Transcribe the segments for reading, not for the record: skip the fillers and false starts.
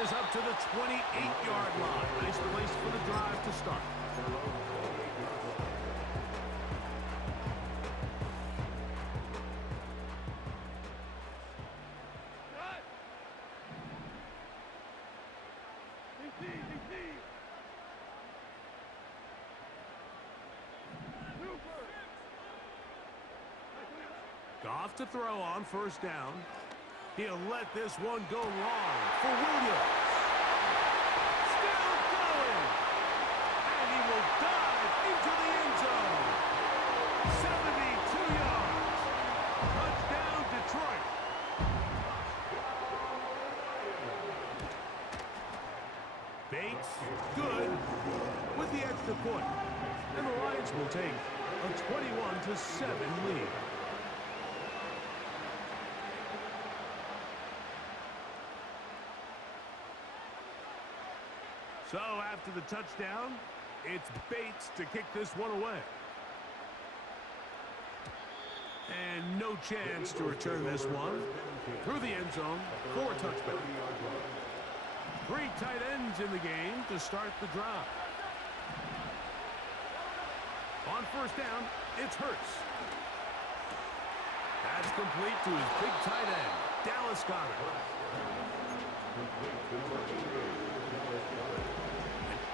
this up to the 28-yard line. Nice place for the drive to start. Goff to throw on first down. He'll let this one go long for Williams. Still going. And he will dive into the end zone. 72 yards. Touchdown, Detroit. Bates, good, with the extra point. And the Lions will take a 21-7 lead. So after the touchdown, it's Bates to kick this one away. And no chance to return this one through the end zone for a touchback. 3 tight ends in the game to start the drive. On first down, it's Hurts. That's complete to his big tight end, Dallas Goedert.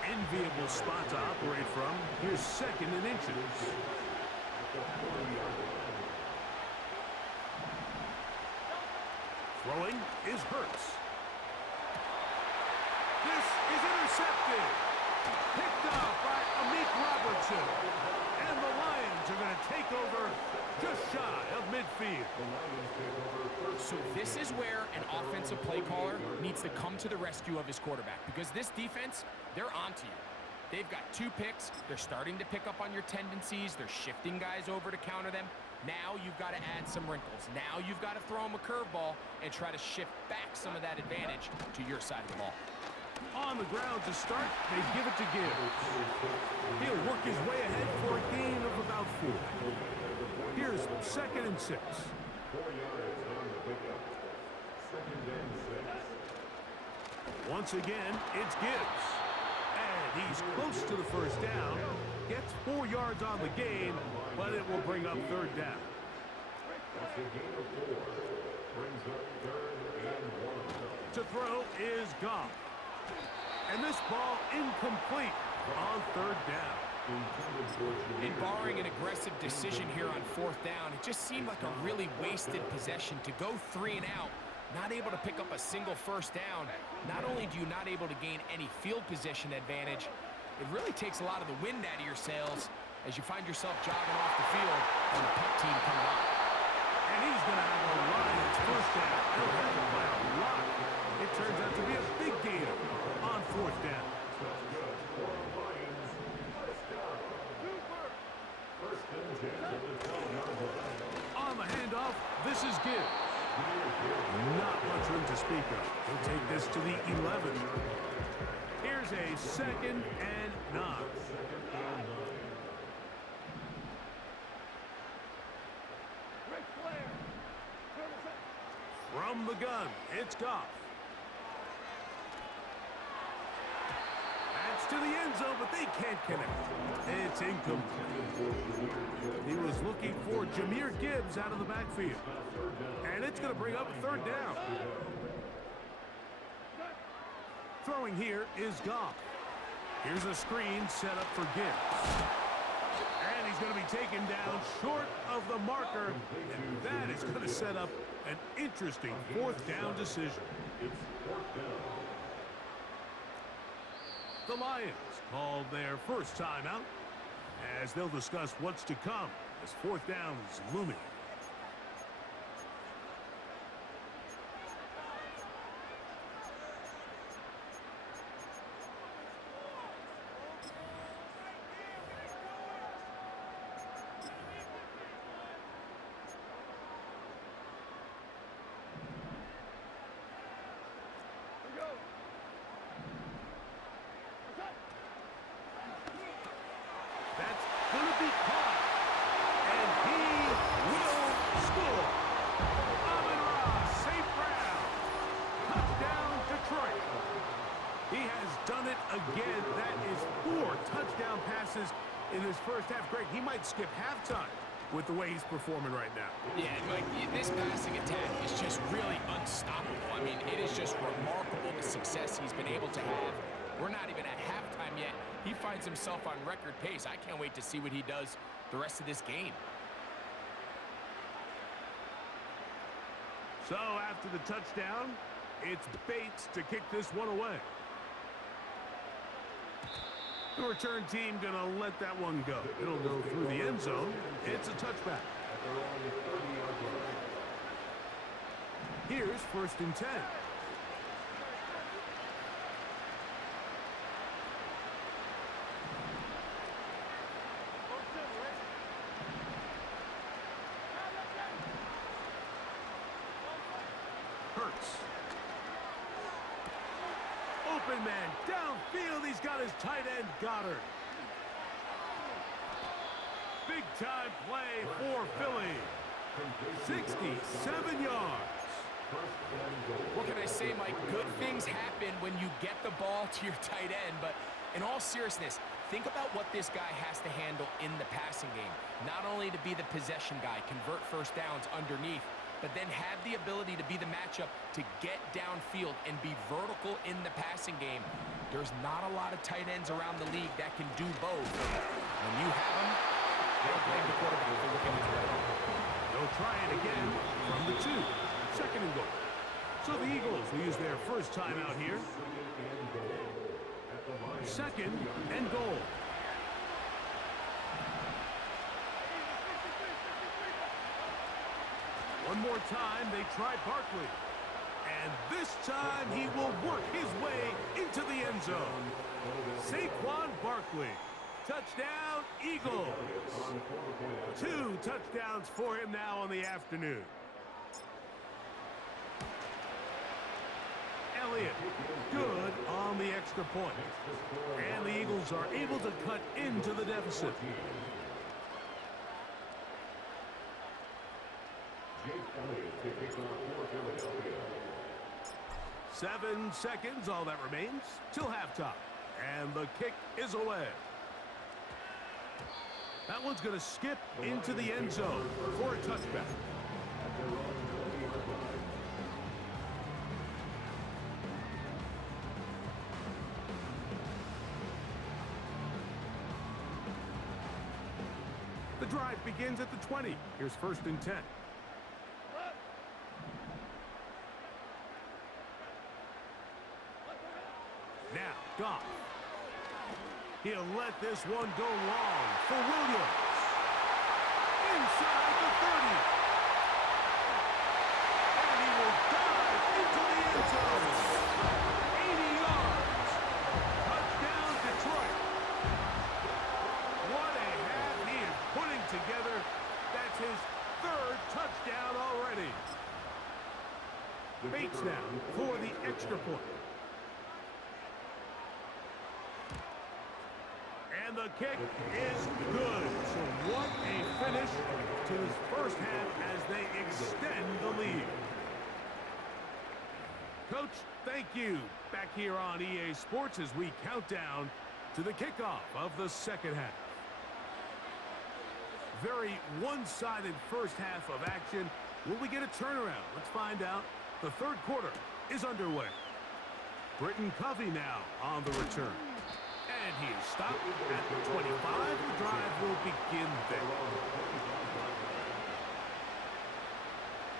Enviable spot to operate from. Here's second and inches. Throwing is Hurts. This is intercepted. Picked off by Amik Robertson. And the Lions are going to take over just shy of midfield. So this is where an offensive play caller needs to come to the rescue of his quarterback, because this defense, they're onto you. They've got 2 picks. They're starting to pick up on your tendencies. They're shifting guys over to counter them. Now you've got to add some wrinkles. Now you've got to throw them a curveball and try to shift back some of that advantage to your side of the ball. On the ground to start, they give it to Gibbs. He'll work his way ahead for a gain of about 4. Here's second and 6. 4 yards on the pickup. Second and 6. Once again, it's Gibbs. And he's close to the first down. Gets 4 yards on the game, but it will bring up third down. That's a gain of 4. Brings up third and 1. To throw is Goff. And this ball incomplete on third down. And barring an aggressive decision here on fourth down, it just seemed like a really wasted possession to go 3 and out, not able to pick up a single first down. Not only do you not able to gain any field position advantage, it really takes a lot of the wind out of your sails as you find yourself jogging off the field and the punt team coming up. And he's going to have a Lions first down. He'll have it by a lot. It turns out to be a big gain on fourth down. On the handoff, this is Gibbs. Not much room to speak of. He'll take this to the 11. Here's a second and 9. From the gun, it's Goff. That's to the end zone, but they can't connect. It's incomplete. He was looking for Jahmyr Gibbs out of the backfield. And it's going to bring up third down. Throwing here is Goff. Here's a screen set up for Gibbs. And he's going to be taken down short of the marker. And that is going to set up an interesting fourth down decision. The Lions called their first timeout as they'll discuss what's to come as fourth down is looming. That's going to be caught. And he will done it again. That is 4 touchdown passes in his first half. Greg, he might skip halftime with the way he's performing right now. Yeah, Mike, this passing attack is just really unstoppable. I mean, it is just remarkable the success he's been able to have. We're not even at halftime yet. He finds himself on record pace. I can't wait to see what he does the rest of this game. So after the touchdown, it's Bates to kick this one away. The return team gonna let that one go. It'll go through the end zone. It's a touchback. Here's 1st and 10. Hurts. Open man downfield. He's got his tight end, Goddard. Big time play for Philly. 67 yards. What can I say, Mike? Good things happen when you get the ball to your tight end, but in all seriousness, think about what this guy has to handle in the passing game. Not only to be the possession guy, convert first downs underneath, but then have the ability to be the matchup to get downfield and be vertical in the passing game. There's not a lot of tight ends around the league that can do both. When you have them, they'll blame the quarterback for looking his way. They'll try it again from the 2. 2nd and goal. So the Eagles will use their first time out here. 2nd and goal. One more time, they try Barkley. And this time, he will work his way into the end zone. Saquon Barkley. Touchdown, Eagles. 2 touchdowns for him now on the afternoon. Elliott, good on the extra point. And the Eagles are able to cut into the deficit. 7 seconds, all that remains, till halftime. And the kick is away. That one's going to skip into the end zone for a touchback. The drive begins at the 20. Here's 1st and 10. Now, Goff. He'll let this one go long for Williams. Inside the 30. And he will dive into the end zone. 80 yards. Touchdown, Detroit. What a half he is putting together. That's his 3rd touchdown already. Bates now for the extra point. And the kick is good. So what a finish to his first half as they extend the lead. Coach, thank you. Back here on EA Sports as we count down to the kickoff of the second half. Very one-sided first half of action. Will we get a turnaround? Let's find out. The 3rd quarter is underway. Britton Covey now on the return. And he is stopped at the 25. The drive will begin there.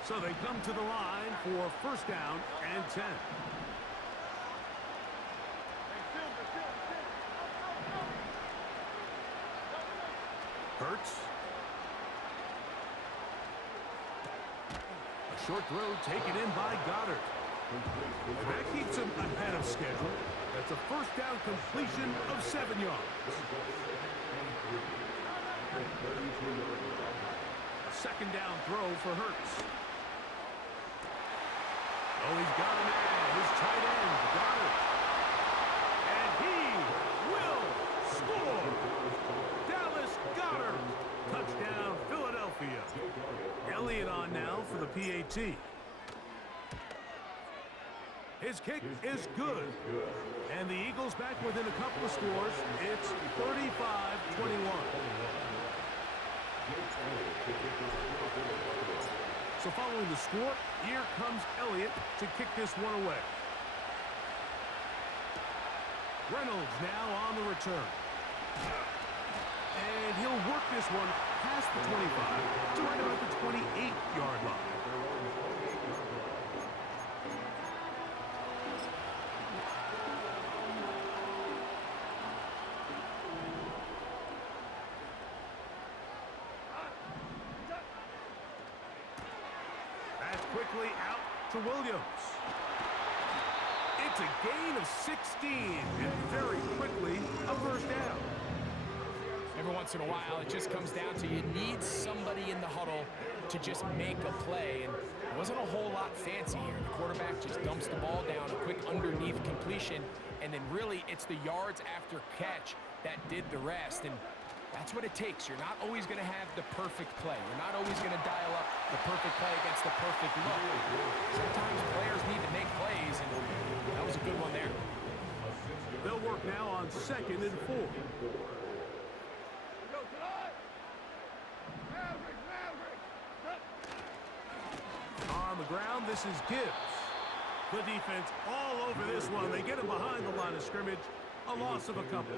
So they come to the line for 1st down and 10. Hurts. A short throw taken in by Goddard. And that keeps him ahead of schedule. That's a 1st down completion of 7 yards. A 2nd down throw for Hurts. Oh, he's got a man. His tight end, Goddard. And he will score. Dallas Goddard. Touchdown, Philadelphia. Elliott on now for the PAT. His kick is good. And the Eagles back within a couple of scores. It's 35-21. So following the score, here comes Elliott to kick this one away. Reynolds now on the return. And he'll work this one past the 25 to right about the 28-yard line. That's quickly out to Williams. It's a gain of 16, and very quickly a first down. Every once in a while, it just comes down to you need somebody in the huddle to just make a play, and it wasn't a whole lot fancy here. The quarterback just dumps the ball down, a quick underneath completion, and then really it's the yards after catch that did the rest, and that's what it takes. You're not always going to have the perfect play. You're not always going to dial up the perfect play against the perfect look. Sometimes players need to make plays, and that was a good one there. They'll work now on 2nd and 4. On the ground, this is Gibbs. The defense all over this one. They get him behind the line of scrimmage. A loss of a couple.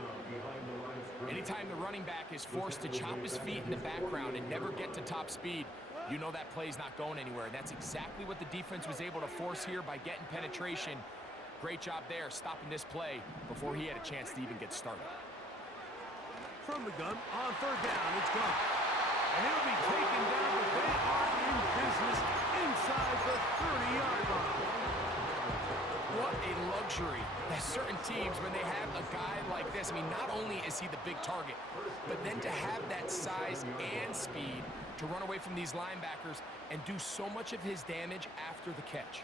Anytime the running back is forced to chop his feet in the background and never get to top speed, you know that play's not going anywhere. And that's exactly what the defense was able to force here by getting penetration. Great job there, stopping this play before he had a chance to even get started. From the gun, on 3rd down, it's gone. And he'll be taken down, but they are in business inside the 30-yard line. What a luxury that certain teams, when they have a guy like this, I mean, not only is he the big target, but then to have that size and speed to run away from these linebackers and do so much of his damage after the catch.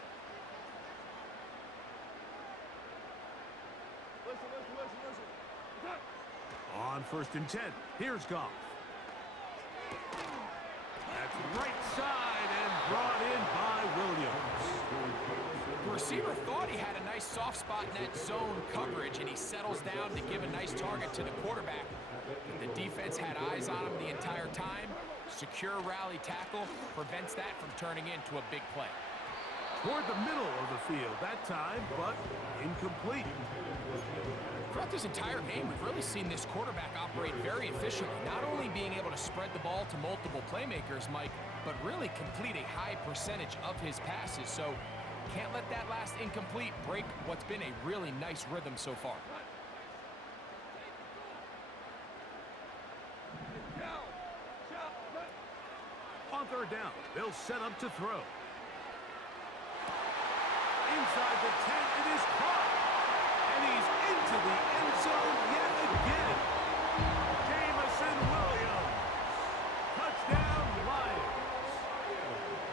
On 1st and 10, here's Goff. That's right side and brought in by Williams. The receiver thought he had a nice soft spot in that zone coverage, and he settles down to give a nice target to the quarterback. The defense had eyes on him the entire time. Secure rally tackle prevents that from turning into a big play. Toward the middle of the field that time, but incomplete. Throughout this entire game, we've really seen this quarterback operate very efficiently, not only being able to spread the ball to multiple playmakers, Mike, but really complete a high percentage of his passes. So can't let that last incomplete break what's been a really nice rhythm so far. On 3rd down, they'll set up to throw. Inside the 10, it is caught. And he's into the end zone yet again. Jamison Williams. Touchdown, Lions.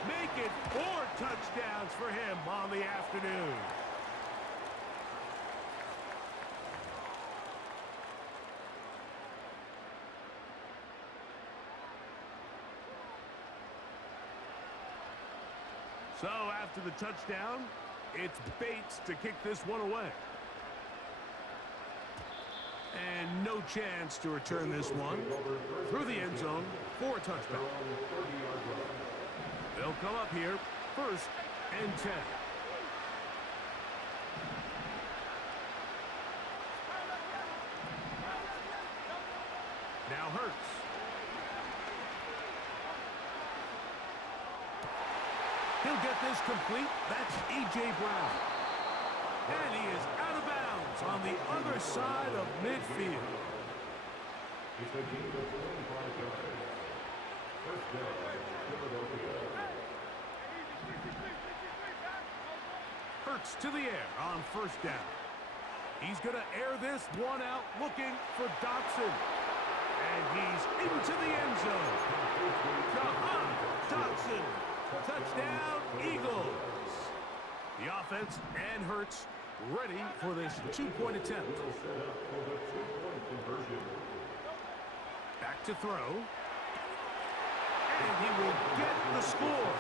Make it 4 touchdowns for him on the afternoon. So after the touchdown, it's Bates to kick this one away. And no chance to return this one through the end zone for a touchback. They'll come up here, 1st and 10. Now Hurts. He'll get this complete. That's A.J. Brown. And he is out of bounds on the other side of midfield. It's a gain of 25 yards. First down, Philadelphia. Hurts to the air on 1st down. He's going to air this one out looking for Dotson. And he's into the end zone. Jahan Dotson. Touchdown, Eagles. The offense and Hurts ready for this 2-point attempt. Back to throw. And he will get the score,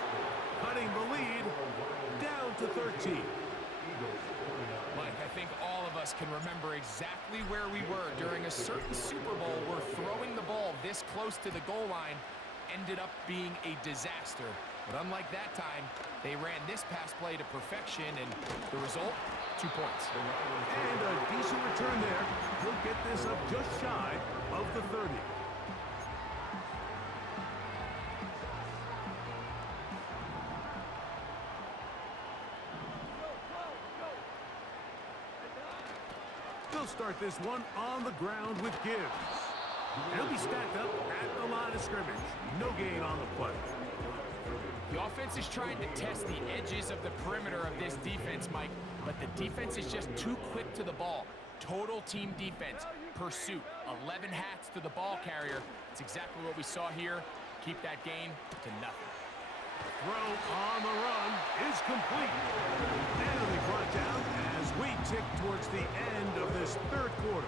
cutting the lead down to 13. Mike, I think all of us can remember exactly where we were during a certain Super Bowl where throwing the ball this close to the goal line ended up being a disaster. But unlike that time, they ran this pass play to perfection, and the result, 2 points. And a decent return there. He'll get this up just shy of the 30. They'll start this one on the ground with Gibbs. He'll be stacked up at the line of scrimmage. No gain on the play. The offense is trying to test the edges of the perimeter of this defense, Mike, but the defense is just too quick to the ball. Total team defense, pursuit, 11 hats to the ball carrier. It's exactly what we saw here. Keep that gain to nothing. Throw on the run is complete. And it'll be brought down as we tick towards the end of this third quarter.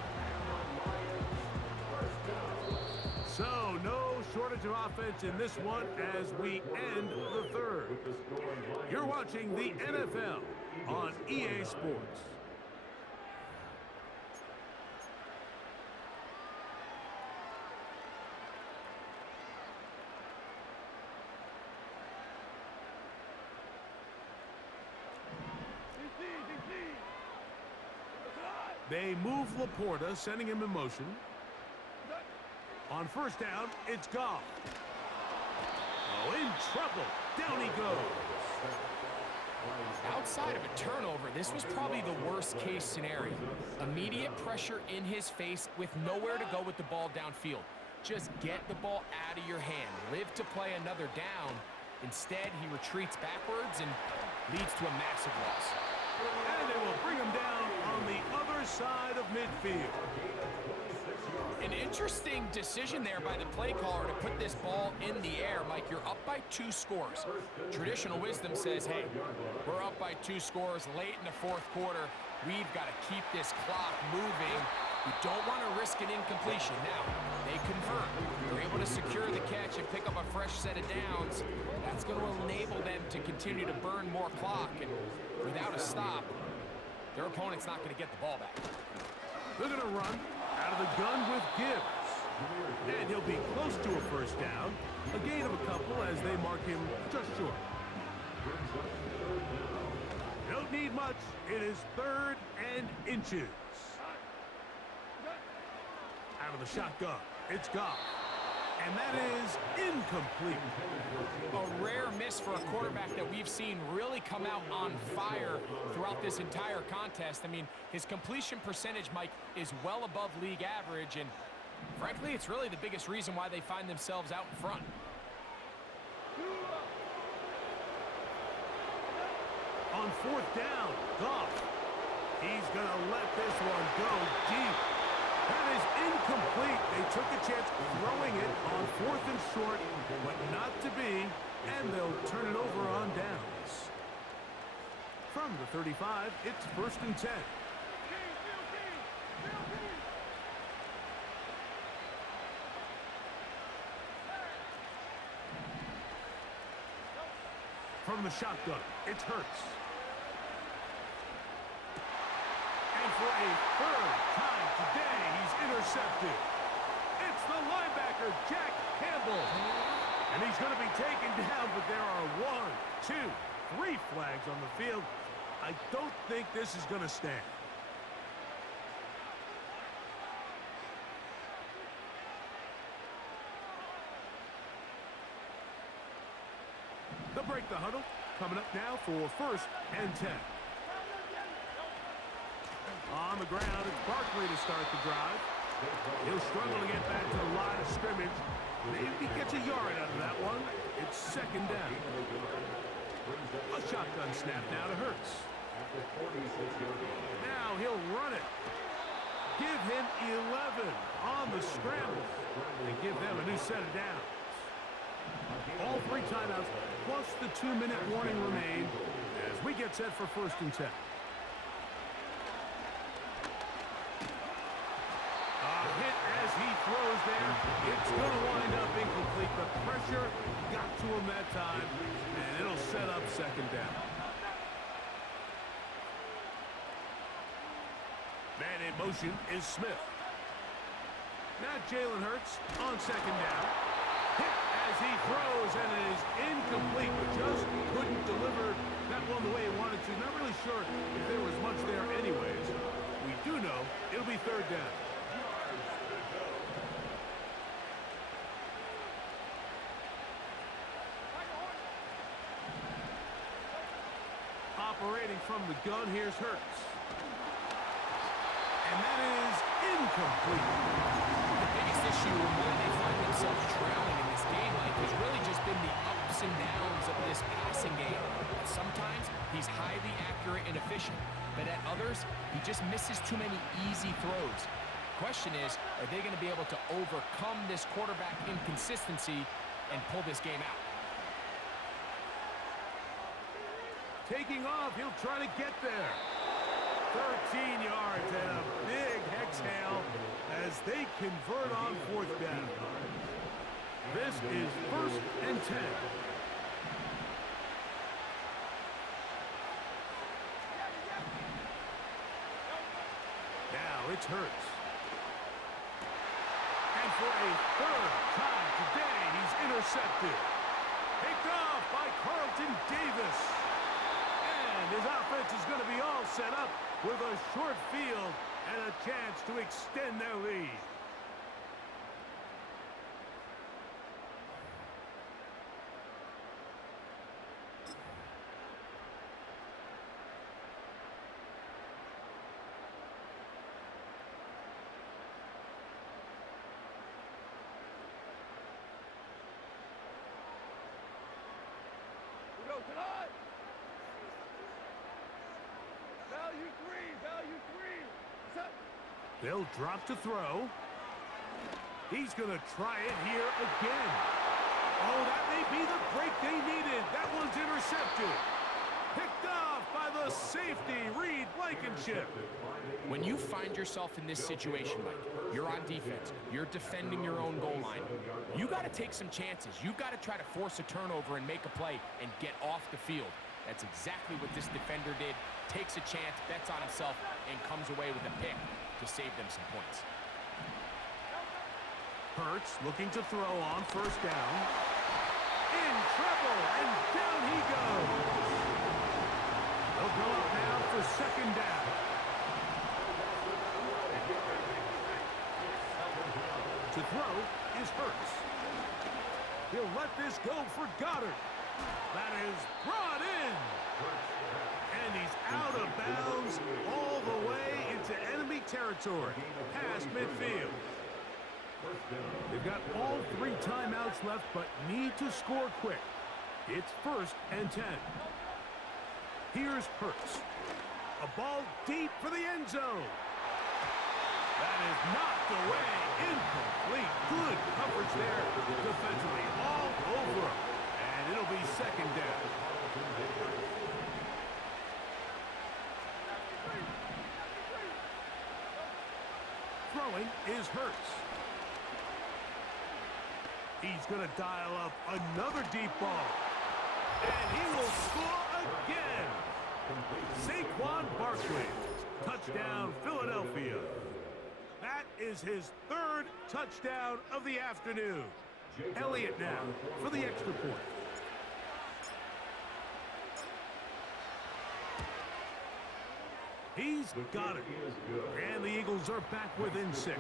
So, no shortage of offense in this one as we end the third. You're watching the NFL on EA Sports. They move Laporta, sending him in motion. On first down, it's Goff. Oh, in trouble. Down he goes. Outside of a turnover, this was probably the worst-case scenario. Immediate pressure in his face with nowhere to go with the ball downfield. Just get the ball out of your hand. Live to play another down. Instead, he retreats backwards and leads to a massive loss. And they will bring him down on the other side of midfield. An interesting decision there by the play caller to put this ball in the air. Mike, you're up by 2 scores. Traditional wisdom says, hey, we're up by 2 scores late in the fourth quarter. We've got to keep this clock moving. We don't want to risk an incompletion. Now, they convert. They're able to secure the catch and pick up a fresh set of downs. That's going to enable them to continue to burn more clock. And without a stop, their opponent's not going to get the ball back. They're going to run out of the gun with Gibbs. And he'll be close to a first down. A gain of a couple as they mark him just short. Don't need much. It is 3rd and inches. Out of the shotgun, it's Goff. And that is incomplete. A rare miss for a quarterback that we've seen really come out on fire throughout this entire contest. I mean, his completion percentage, Mike, is well above league average, and frankly, it's really the biggest reason why they find themselves out in front. On 4th down, Goff. He's going to let this one go deep. That is incomplete. They took a chance throwing it on 4th and short, but not to be, and they'll turn it over on downs. From the 35, it's 1st and 10. From the shotgun, it's Hurts. And for a 3rd time today, he's intercepted. It's the linebacker, Jack Campbell. And he's going to be taken down, but there are 1, 2, 3 flags on the field. I don't think this is going to stand. They'll break the huddle. Coming up now for 1st and 10. On the ground, it's Barkley to start the drive. He'll struggle to get back to the line of scrimmage. Maybe he gets a yard out of that one. It's 2nd down. A shotgun snap now to Hurts. Now he'll run it. Give him 11 on the scramble and give them a new set of downs. All 3 timeouts plus the 2-minute warning remain as we get set for 1st and 10. Hit as he throws there. It's going to wind up incomplete. The pressure got to him that time, and it'll set up 2nd down. Man in motion is Smith. Now Jalen Hurts on second down. Hit as he throws, and it is incomplete. Just couldn't deliver that one the way he wanted to. Not really sure if there was much there anyways. We do know it'll be third down. Operating from the gun, here's Hurts. And that is incomplete. The biggest issue and why they find themselves trailing in this game, Mike, has really just been the ups and downs of this passing game. Sometimes he's highly accurate and efficient, but at others, he just misses too many easy throws. Question is, are they going to be able to overcome this quarterback inconsistency and pull this game out? Taking off, he'll try to get there. 13 yards and a big exhale as they convert on fourth down. This is 1st and 10. Now it's Hurts. And for a third time today, he's intercepted. Picked off by Carlton Davis. And his offense is going to be all set up with a short field and a chance to extend their lead. We go tonight. Value three. Set. They'll drop to throw. He's going to try it here again. Oh, that may be the break they needed. That one's intercepted. Picked off by the safety, Reed Blankenship. When you find yourself in this situation, Mike, you're on defense, you're defending your own goal line, you got to take some chances. You've got to try to force a turnover and make a play and get off the field. That's exactly what this defender did. Takes a chance, bets on himself, and comes away with a pick to save them some points. Hurts looking to throw on first down. In trouble, and down he goes. They'll go up now for second down. To throw is Hurts. He'll let this go for Goddard. That is brought in. And he's out of bounds all the way into enemy territory, past midfield. They've got all 3 timeouts left, but need to score quick. It's 1st and 10. Here's Hurts. A ball deep for the end zone. That is knocked away. Incomplete. Good coverage there defensively all over him. And it'll be second down. Throwing is Hurts. He's going to dial up another deep ball. And he will score again. Saquon Barkley. Touchdown, Philadelphia. That is his 3rd touchdown of the afternoon. Elliott now for the extra point. He's got it. And the Eagles are back within 6.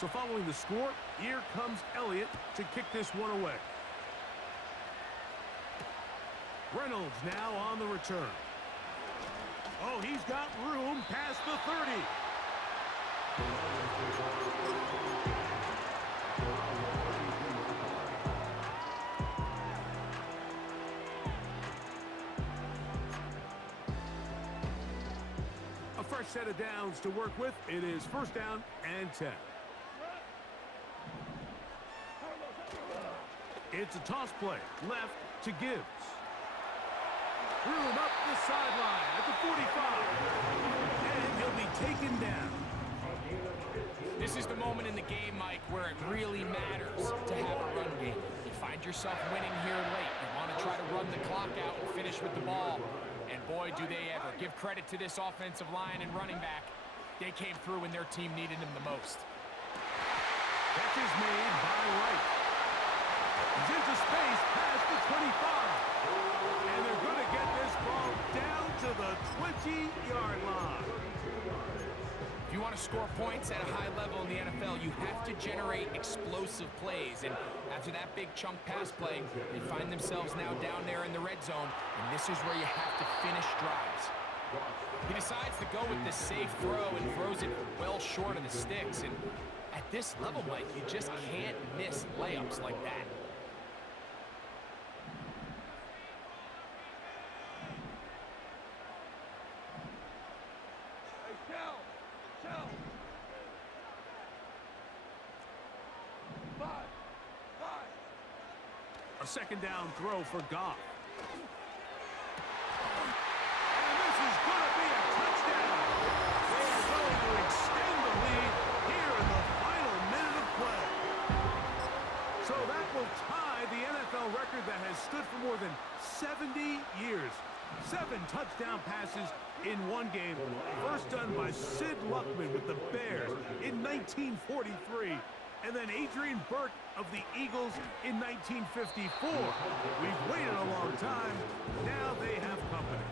So following the score, here comes Elliott to kick this one away. Reynolds now on the return. Oh, he's got room past the 30. A fresh set of downs to work with. It is 1st down and 10. It's a toss play, left to Gibbs. Room up the sideline at the 45. And he'll be taken down. This is the moment in the game, Mike, where it really matters to have a run game. You find yourself winning here late. You want to try to run the clock out and finish with the ball. And boy, do they ever. Give credit to this offensive line and running back. They came through when their team needed them the most. Catch is made by Wright. He's into space past the 25. And they're going to get this ball down to the 20-yard line. If you want to score points at a high level in the NFL, you have to generate explosive plays. And after that big chunk pass play, they find themselves now down there in the red zone. And this is where you have to finish drives. He decides to go with the safe throw and throws it well short of the sticks. And at this level, Mike, you just can't miss layups like that. Hey, Shell! Shell! 5. A second down throw for Goff. And this is going to be a touchdown. They are going to extend the lead here in the final minute of play. So that will tie the NFL record that has stood for more than 70 years. 7 touchdown passes in one game. First done by Sid Luckman with the Bears in 1943. And then Adrian Burke of the Eagles in 1954. We've waited a long time. Now they have company.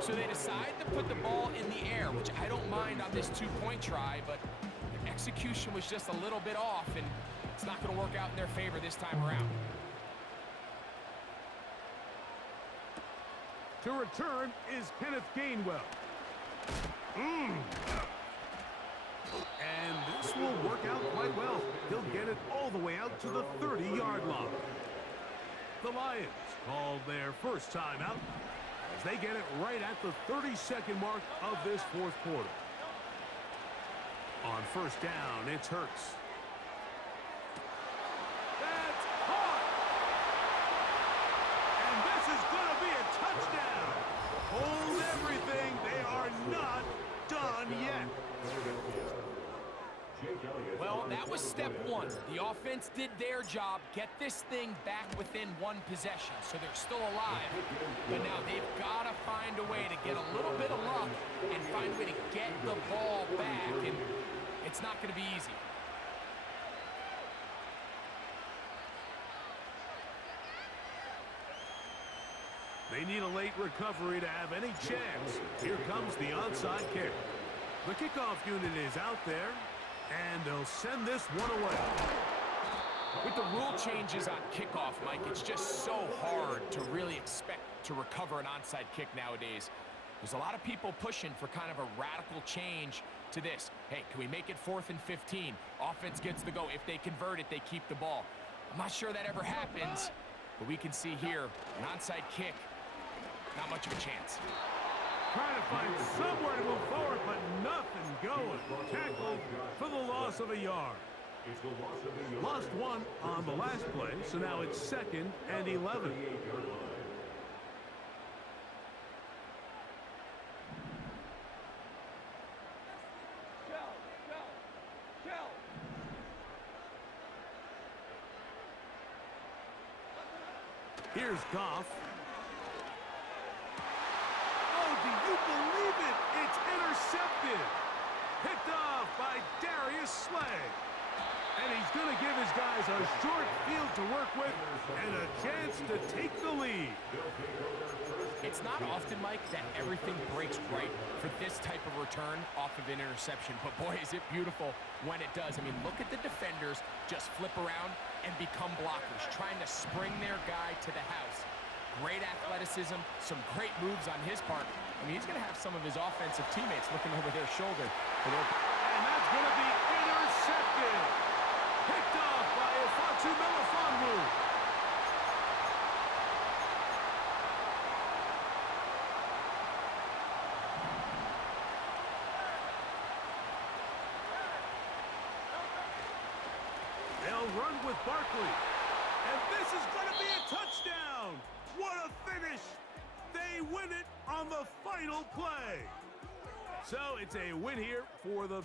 So they decide to put the ball in the air, which I don't mind on this two-point try, but the execution was just a little bit off, and it's not going to work out in their favor this time around. To return is Kenneth Gainwell. And this will work out quite well. He'll get it all the way out to the 30-yard line. The Lions called their first timeout as they get it right at the 30-second mark of this fourth quarter. On first down, it's Hurts. That's caught! And this is going to be a touchdown! Hold everything. They are not done yet. Well, that was step one. The offense did their job, get this thing back within one possession, so they're still alive. But now they've got to find a way to get a little bit of luck and find a way to get the ball back, and it's not going to be easy. They need a late recovery to have any chance. Here comes the onside kick. The kickoff unit is out there, and they'll send this one away. With the rule changes on kickoff, Mike, it's just so hard to really expect to recover an onside kick nowadays. There's a lot of people pushing for kind of a radical change to this. Hey, can we make it 4th and 15? Offense gets the go. If they convert it, they keep the ball. I'm not sure that ever happens, but we can see here an onside kick. Not much of a chance. Trying to find somewhere to move forward, but nothing going. Tackled for the loss of a yard. Lost one on the last play, so now it's 2nd and 11. Shell! Here's Goff. Oh, do you believe it? It's intercepted. Picked off by Darius Slay. And he's going to give his guys a short field to work with and a chance to take the lead. It's not often, Mike, that everything breaks right for this type of return off of an interception. But boy, is it beautiful when it does. I mean, look at the defenders just flip around and become blockers, trying to spring their guy to the house. Great athleticism, some great moves on his part. I mean, he's going to have some of his offensive teammates looking over their shoulder. And that's going to be intercepted. Picked off by Ifatu Melifonwu. They'll run with Barkley. And this is going to be a touchdown. What a finish. They win it on the final play. So it's a win here for the